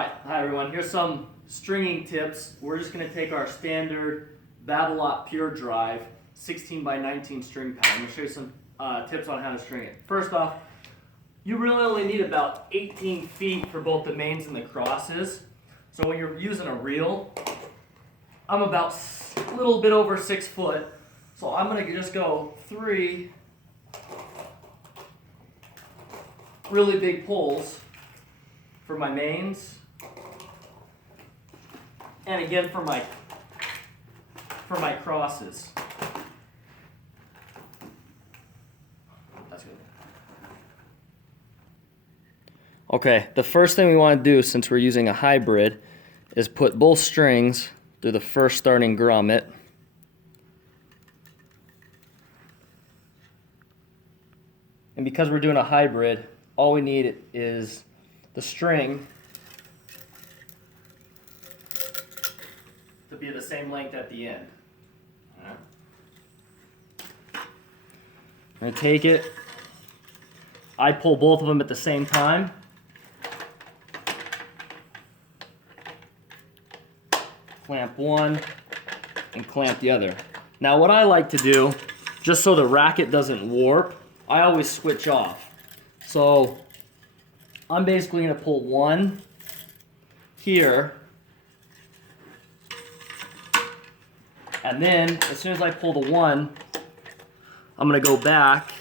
Hi everyone, here's some stringing tips. We're just going to take our standard Babolat Pure Drive 16 by 19 string pad. I'm going to show you some tips on how to string it. First off, you really only need about 18 feet for both the mains and the crosses. So when you're using a reel, I'm about a little bit over 6 foot. So I'm going to just go 3 really big pulls for my mains. And again for my crosses. That's good. Okay, the first thing we want to do, since we're using a hybrid, is put both strings through the first starting grommet. And because we're doing a hybrid, all we need is the string to be the same length at the end. Right. I'm going to take it. I pull both of them at the same time. Clamp one and clamp the other. Now what I like to do, just so the racket doesn't warp, I always switch off. So I'm basically going to pull one here. And then, as soon as I pull the one, I'm going to go back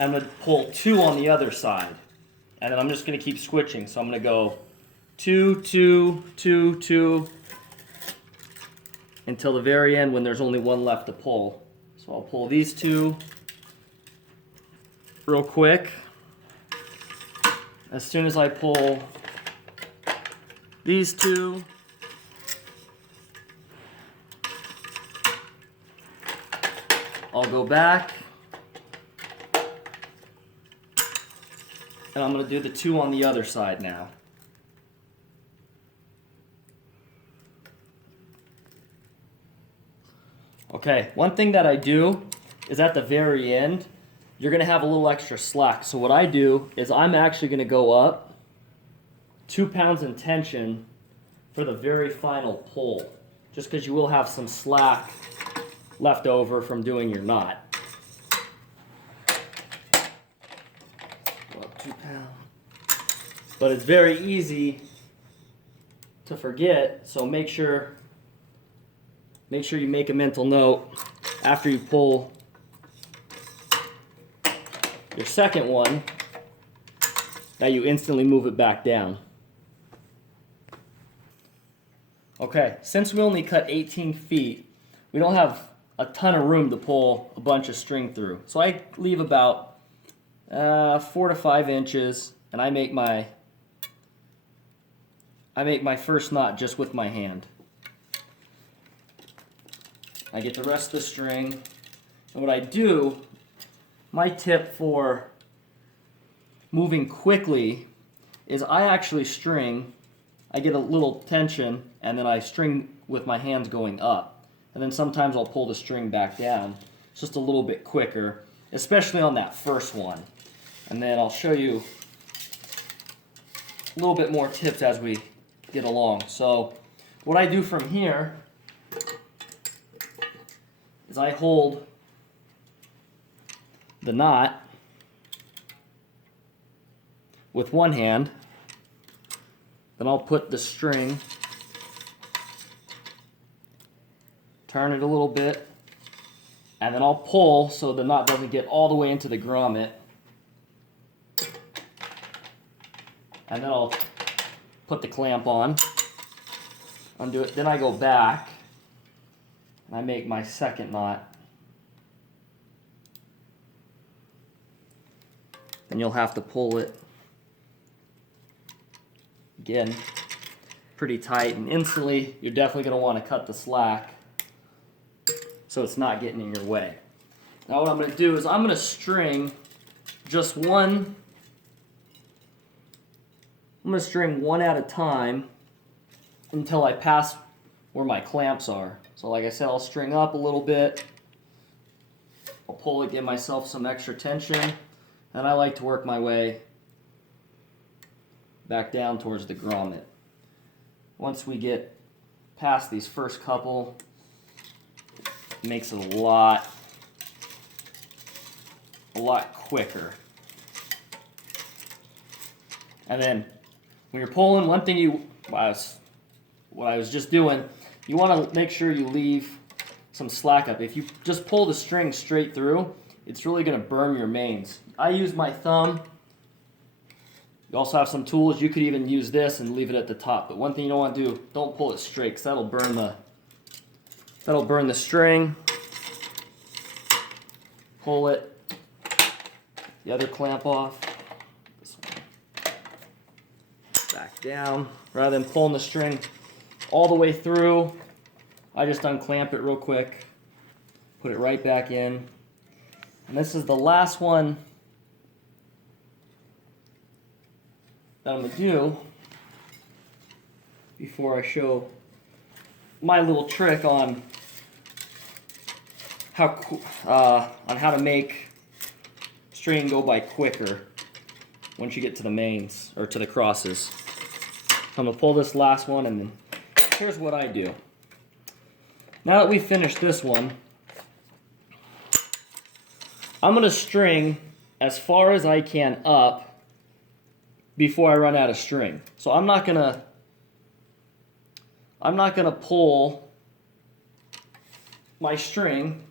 and I'm going to pull 2 on the other side. And then I'm just going to keep switching. So I'm going to go 2, 2, 2, 2, until the very end when there's only one left to pull. So I'll pull these 2 real quick. As soon as I pull these 2, I'll go back, and I'm going to do the 2 on the other side now. Okay, one thing that I do is at the very end, you're going to have a little extra slack. So what I do is I'm actually going to go up 2 pounds in tension for the very final pull, just because you will have some slack left over from doing your knot. Go up 2 pounds. But it's very easy to forget, so make sure you make a mental note after you pull your second one that you instantly move it back down. Okay, since we only cut 18 feet, we don't have a ton of room to pull a bunch of string through. So I leave about 4 to 5 inches, and I make my first knot just with my hand. I get the rest of the string, and what I do, my tip for moving quickly is I actually string. I get a little tension, and then I string with my hands going up. And then sometimes I'll pull the string back down. It's just a little bit quicker, especially on that first one. And then I'll show you a little bit more tips as we get along. So what I do from here is I hold the knot with one hand, then I'll put the string, turn it a little bit, and then I'll pull so the knot doesn't get all the way into the grommet. And then I'll put the clamp on, undo it, then I go back and I make my second knot. Then you'll have to pull it again pretty tight, and instantly you're definitely going to want to cut the slack so it's not getting in your way. Now what I'm going to do is I'm going to string just one. I'm going to string one at a time until I pass where my clamps are. So like I said, I'll string up a little bit. I'll pull it, give myself some extra tension, and I like to work my way back down towards the grommet. once we get past these first couple, it makes it a lot quicker. And then when you're pulling, one thing what I was just doing, you want to make sure you leave some slack up. If you just pull the string straight through, it's really going to burn your mains. I use my thumb. You also have some tools. You could even use this and leave it at the top. But one thing you don't want to do, don't pull it straight, because that'll burn the string. Pull it. The other clamp off. This one. Back down. Rather than pulling the string all the way through, I just unclamp it real quick. Put it right back in. And this is the last one that I'm going to do before I show my little trick on how to make string go by quicker once you get to the mains or to the crosses. I'm going to pull this last one, and then here's what I do. Now that we've finished this one, I'm going to string as far as I can up before I run out of string. So I'm not going to pull my string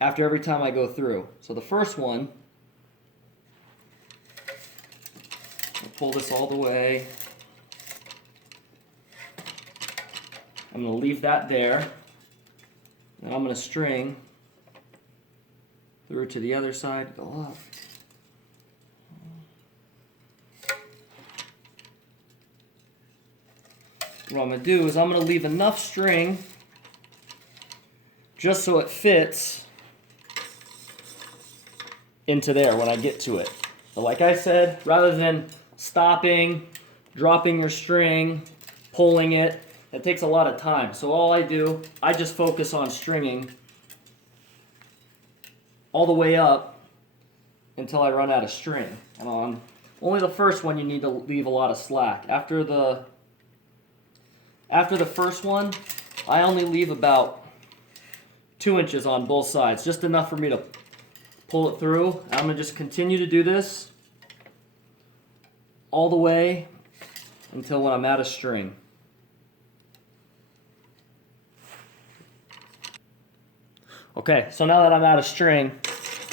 after every time I go through. So the first one, I'll pull this all the way. I'm going to leave that there. And I'm going to string through to the other side, go up. What I'm going to do is I'm going to leave enough string just so it fits into there when I get to it. So like I said, rather than stopping, dropping your string, pulling it, that takes a lot of time. So all I do, I just focus on stringing all the way up until I run out of string. And on only the first one you need to leave a lot of slack. After the first one, I only leave about 2 inches on both sides, just enough for me to pull it through. I'm going to just continue to do this all the way until when I'm out of string. Okay, so now that I'm out of string,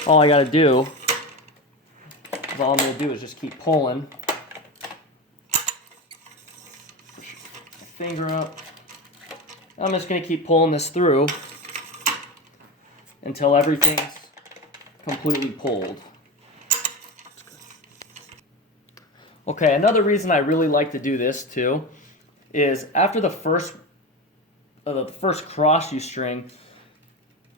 all I got to do, all I'm going to do is just keep pulling. Push my finger up. I'm just going to keep pulling this through until everything's completely pulled. Okay, another reason I really like to do this too is after the first cross you string,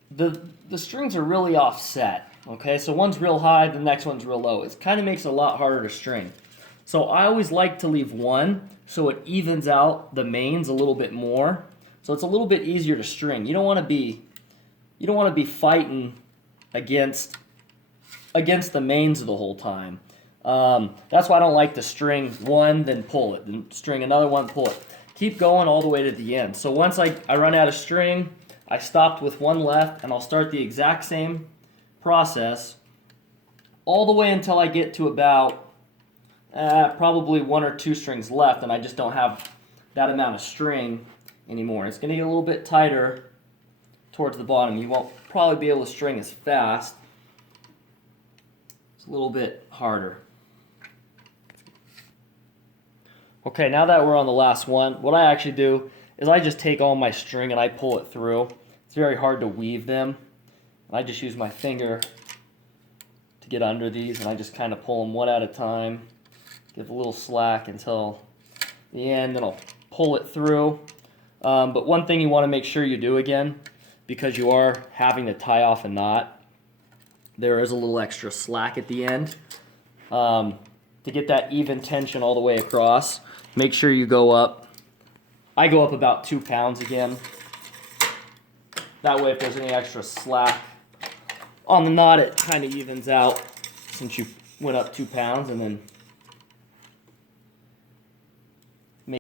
the strings are really offset. Okay, so one's real high, the next one's real low. It kind of makes it a lot harder to string. So I always like to leave one so it evens out the mains a little bit more. So it's a little bit easier to string. You don't want to be fighting against the mains the whole time. That's why I don't like to string one, then pull it, then string another one, pull it. Keep going all the way to the end. So once I run out of string, I stopped with one left, and I'll start the exact same process all the way until I get to about probably 1 or 2 strings left, and I just don't have that amount of string anymore. It's going to get a little bit tighter towards the bottom. You won't probably be able to string as fast. It's a little bit harder. Okay, now that we're on the last one, what I actually do is I just take all my string and I pull it through. It's very hard to weave them. I just use my finger to get under these, and I just kind of pull them one at a time. Give a little slack until the end, then I'll pull it through. But one thing you want to make sure you do again, because you are having to tie off a knot, there is a little extra slack at the end. To get that even tension all the way across, make sure you go up. I go up about 2 pounds again. That way if there's any extra slack on the knot, it kind of evens out since you went up 2 pounds, and then